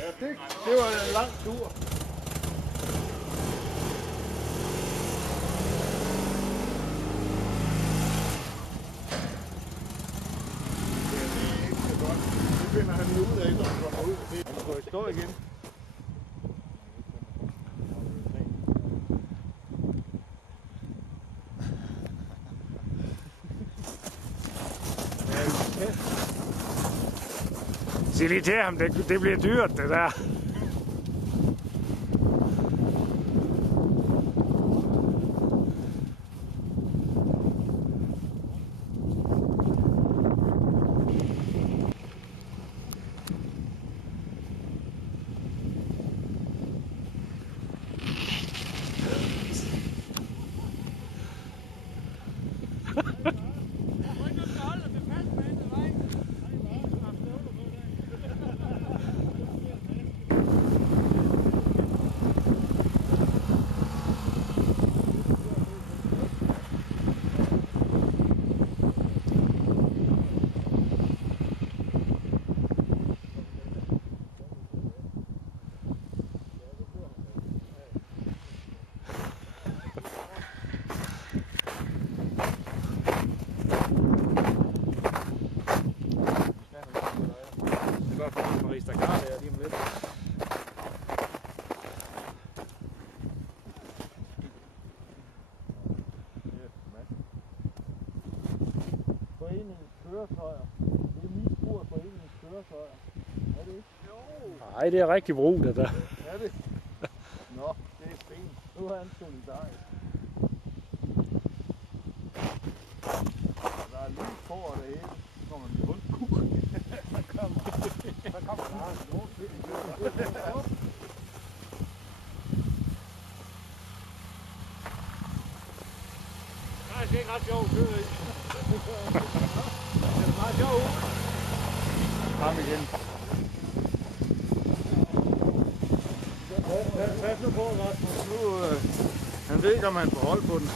Ja, det var en lang tur. Det finder han ud af, når han kommer ud. Han går i stå igen. Sig lige til ham, det bliver dyrt, det der. Foreningens køretøjer. Det er misbrug af foreningens køretøjer. Er det ikke? Jo. Nej, det er rigtig brug, det der. Er det? Nå, det er fint. Nu er han solidarisk. Der er lys på og det hele. Så kommer man i rundkug. Så kommer der en rundkug. Det er ikke ret sjovt, det er meget sjovt. Kom igen. Pas nu på, Rasmus. Nu, han ved ikke, om han får hold på den.